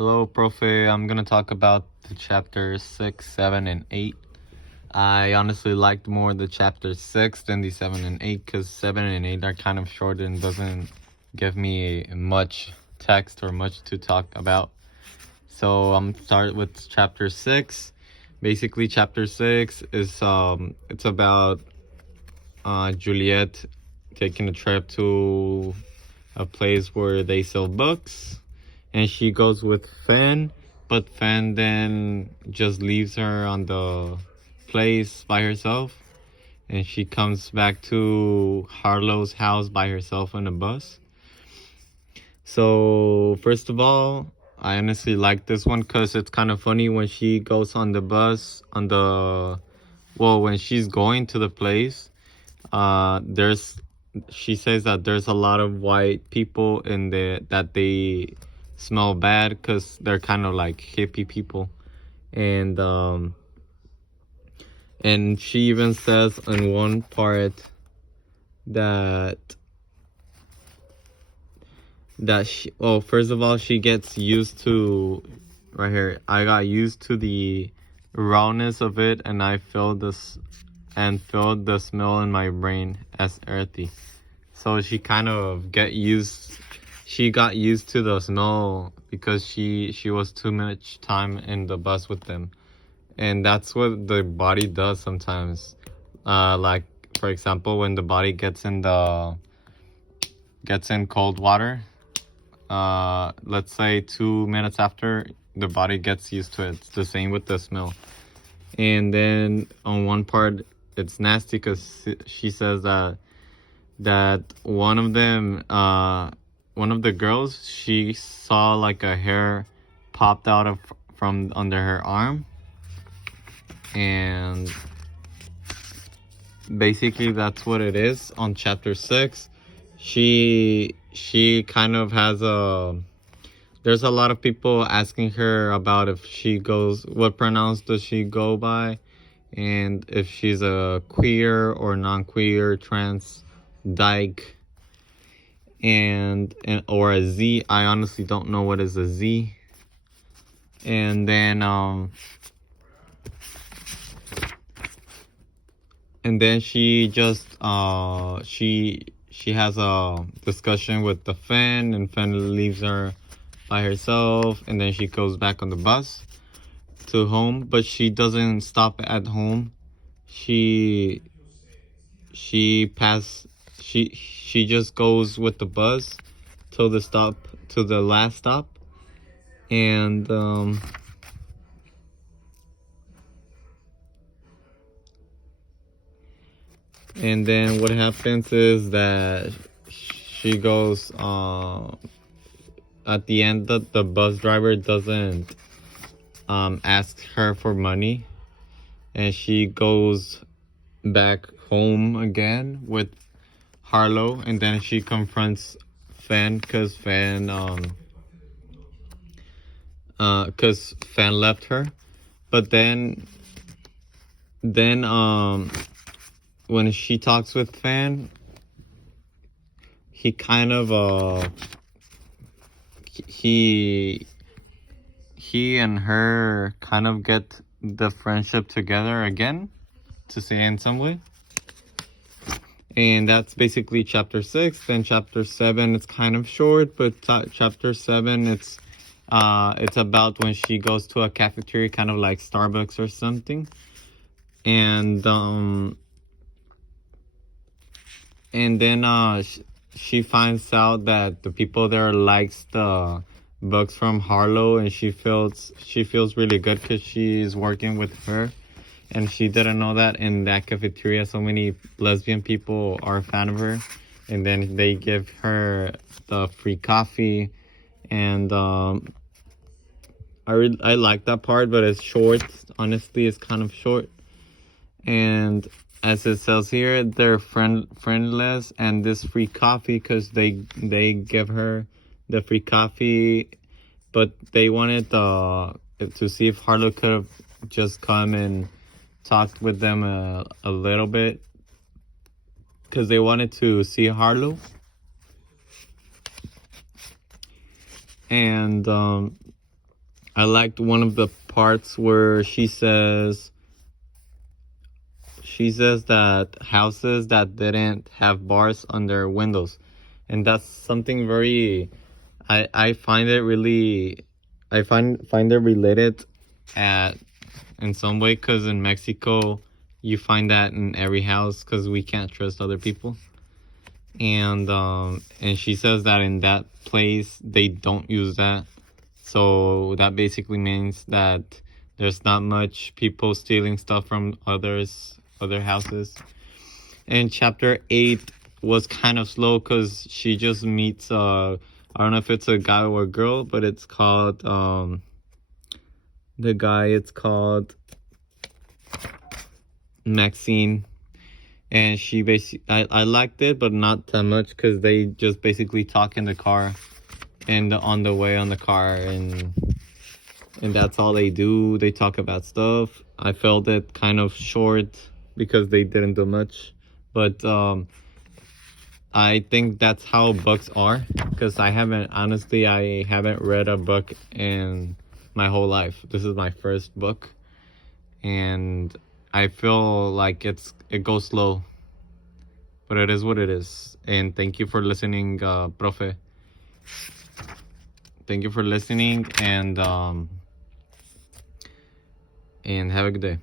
Hello, Profe. I'm going to talk about the chapters 6, 7, and 8. I honestly liked more the chapter 6 than the 7 and 8 because 7 and 8 are kind of short and doesn't give me much text or much to talk about. So I'm start with chapter 6. Basically, chapter 6 is it's about Juliet taking a trip to a place where they sell books, and she goes with Fan, but Fan then just leaves her on the place by herself, and she comes back to Harlow's house by herself on a bus. So first of all, I honestly like this one because it's kind of funny when she goes on the bus when she's going to the place. There's She says that there's a lot of white people in there that they smell bad because they're kind of like hippie people, and she even says in one part that first of all, she gets used to, right here, I got used to the rawness of it, and I felt the smell in my brain as earthy. So she kind of she got used to the smell because she was too much time in the bus with them. And that's what the body does sometimes. Like, for example, when the body gets in cold water, let's say 2 minutes after, the body gets used to it. It's the same with the smell. And then on one part, it's nasty because she says that one of the girls, she saw like a hair popped out from under her arm, and basically that's what it is. On chapter 6, she kind of has there's a lot of people asking her about what pronouns does she go by, and if she's a queer or non-queer, trans, dyke, and or a Z. I honestly don't know what is a Z. And then she just she has a discussion with the Fan, and Fan leaves her by herself, and then she goes back on the bus to home, but she doesn't stop at home. She just goes with the bus to the last stop, and then what happens is that she goes at the end, the bus driver doesn't ask her for money, and she goes back home again with Harlow, and then she confronts Fan because Fan left her. But then when she talks with Fan, he kind of he and her kind of get the friendship together again, to say in some way. And that's basically chapter 6. Then chapter 7, it's kind of short, but chapter 7, it's about when she goes to a cafeteria, kind of like Starbucks or something, and then she finds out that the people there likes the books from Harlow, and she feels really good because she's working with her, and she didn't know that in that cafeteria so many lesbian people are a fan of her, and then they give her the free coffee, and I like that part, but it's short. Honestly, it's kind of short. And as it says here, they're friendless, and this free coffee, because they give her the free coffee, but they wanted to see if Harlow could have just come and talked with them a little bit, because they wanted to see Harlow. And I liked one of the parts where she says that houses that didn't have bars on their windows, and that's something very, I find it really, I find it related at in some way, because in Mexico you find that in every house because we can't trust other people. And she says that in that place they don't use that, so that basically means that there's not much people stealing stuff from other houses. And chapter 8 was kind of slow because she just meets I don't know if it's a guy or a girl, but it's called the guy, it's called Maxine. And she basically, I liked it, but not that much, because they just basically talk in the car and on the way on the car, and that's all they do. They talk about stuff. I felt it kind of short because they didn't do much, but I think that's how books are, because I haven't read a book in my whole life. This is my first book, and I feel like it goes slow, but it is what it is. And thank you for listening, Profe. Thank you for listening, and have a good day.